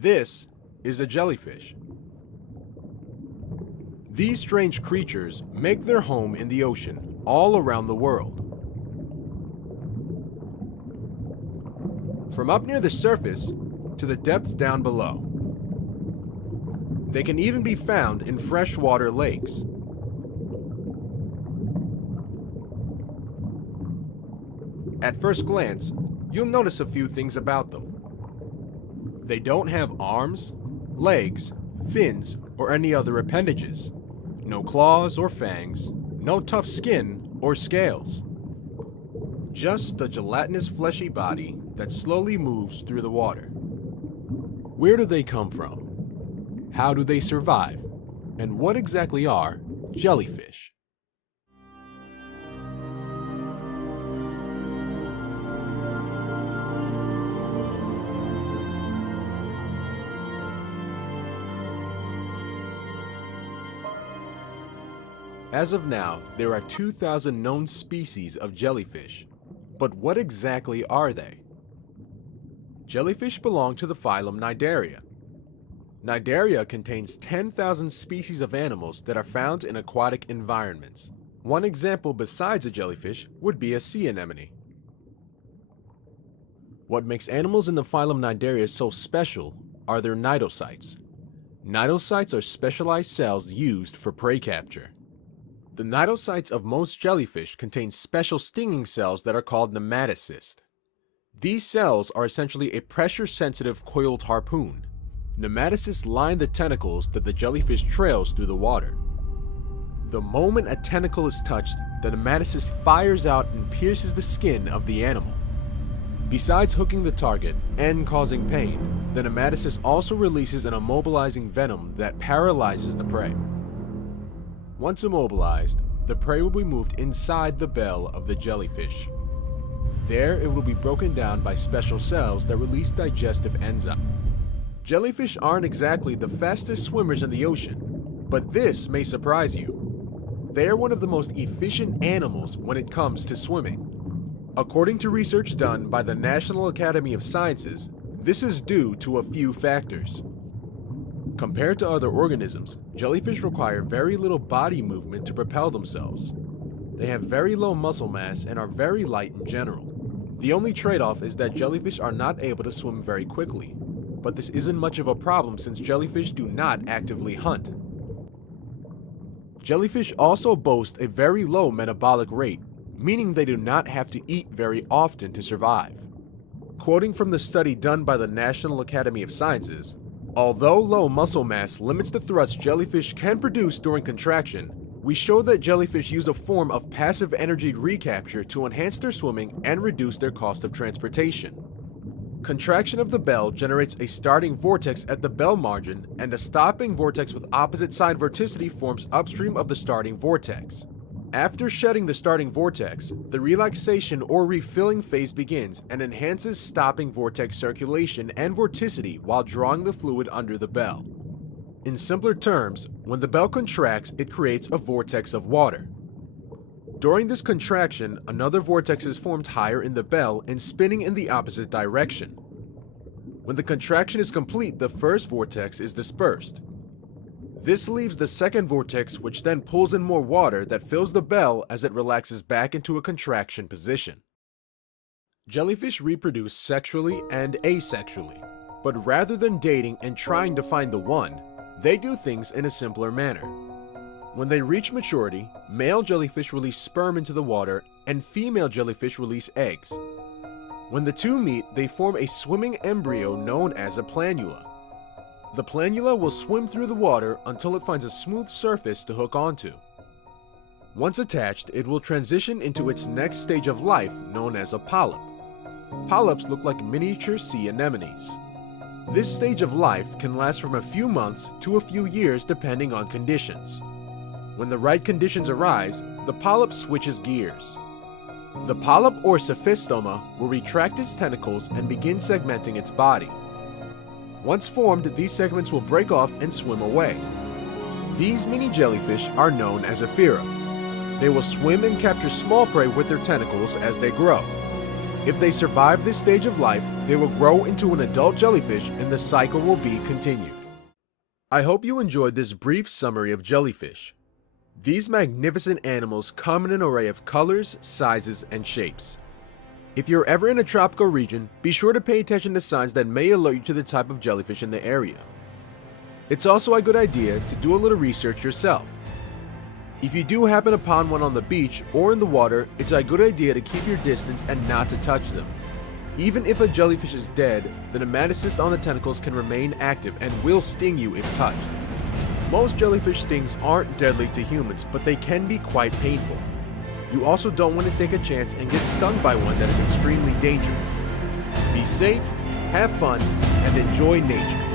This is a jellyfish. These strange creatures make their home in the ocean all around the world. From up near the surface to the depths down below. They can even be found in freshwater lakes. At first glance, you'll notice a few things about them. They don't have arms, legs, fins, or any other appendages. No claws or fangs, no tough skin or scales. Just a gelatinous fleshy body that slowly moves through the water. Where do they come from? How do they survive? And what exactly are jellyfish? As of now, there are 2,000 known species of jellyfish. But what exactly are they? Jellyfish belong to the phylum Cnidaria. Cnidaria contains 10,000 species of animals that are found in aquatic environments. One example besides a jellyfish would be a sea anemone. What makes animals in the phylum Cnidaria so special are their cnidocytes. Cnidocytes are specialized cells used for prey capture. The cnidocytes of most jellyfish contain special stinging cells that are called nematocyst. These cells are essentially a pressure-sensitive coiled harpoon. Nematocysts line the tentacles that the jellyfish trails through the water. The moment a tentacle is touched, the nematocyst fires out and pierces the skin of the animal. Besides hooking the target and causing pain, the nematocyst also releases an immobilizing venom that paralyzes the prey. Once immobilized, the prey will be moved inside the bell of the jellyfish. There, it will be broken down by special cells that release digestive enzymes. Jellyfish aren't exactly the fastest swimmers in the ocean, but this may surprise you. They are one of the most efficient animals when it comes to swimming. According to research done by the National Academy of Sciences, this is due to a few factors. Compared to other organisms, jellyfish require very little body movement to propel themselves. They have very low muscle mass and are very light in general. The only trade-off is that jellyfish are not able to swim very quickly, but this isn't much of a problem since jellyfish do not actively hunt. Jellyfish also boast a very low metabolic rate, meaning they do not have to eat very often to survive. Quoting from the study done by the National Academy of Sciences, although low muscle mass limits the thrust jellyfish can produce during contraction, we show that jellyfish use a form of passive energy recapture to enhance their swimming and reduce their cost of transportation. Contraction of the bell generates a starting vortex at the bell margin, and a stopping vortex with opposite side vorticity forms upstream of the starting vortex. After shedding the starting vortex, the relaxation or refilling phase begins and enhances stopping vortex circulation and vorticity while drawing the fluid under the bell. In simpler terms, when the bell contracts, it creates a vortex of water. During this contraction, another vortex is formed higher in the bell and spinning in the opposite direction. When the contraction is complete, the first vortex is dispersed. This leaves the second vortex, which then pulls in more water that fills the bell as it relaxes back into a contraction position. Jellyfish reproduce sexually and asexually, but rather than dating and trying to find the one, they do things in a simpler manner. When they reach maturity, male jellyfish release sperm into the water and female jellyfish release eggs. When the two meet, they form a swimming embryo known as a planula. The planula will swim through the water until it finds a smooth surface to hook onto. Once attached, it will transition into its next stage of life, known as a polyp. Polyps look like miniature sea anemones. This stage of life can last from a few months to a few years depending on conditions. When the right conditions arise, the polyp switches gears. The polyp or sophistoma will retract its tentacles and begin segmenting its body. Once formed, these segments will break off and swim away. These mini jellyfish are known as ephira. They will swim and capture small prey with their tentacles as they grow. If they survive this stage of life, they will grow into an adult jellyfish and the cycle will be continued. I hope you enjoyed this brief summary of jellyfish. These magnificent animals come in an array of colors, sizes, and shapes. If you're ever in a tropical region, be sure to pay attention to signs that may alert you to the type of jellyfish in the area. It's also a good idea to do a little research yourself. If you do happen upon one on the beach or in the water, it's a good idea to keep your distance and not to touch them. Even if a jellyfish is dead, the nematocyst on the tentacles can remain active and will sting you if touched. Most jellyfish stings aren't deadly to humans, but they can be quite painful. You also don't want to take a chance and get stung by one that is extremely dangerous. Be safe, have fun, and enjoy nature.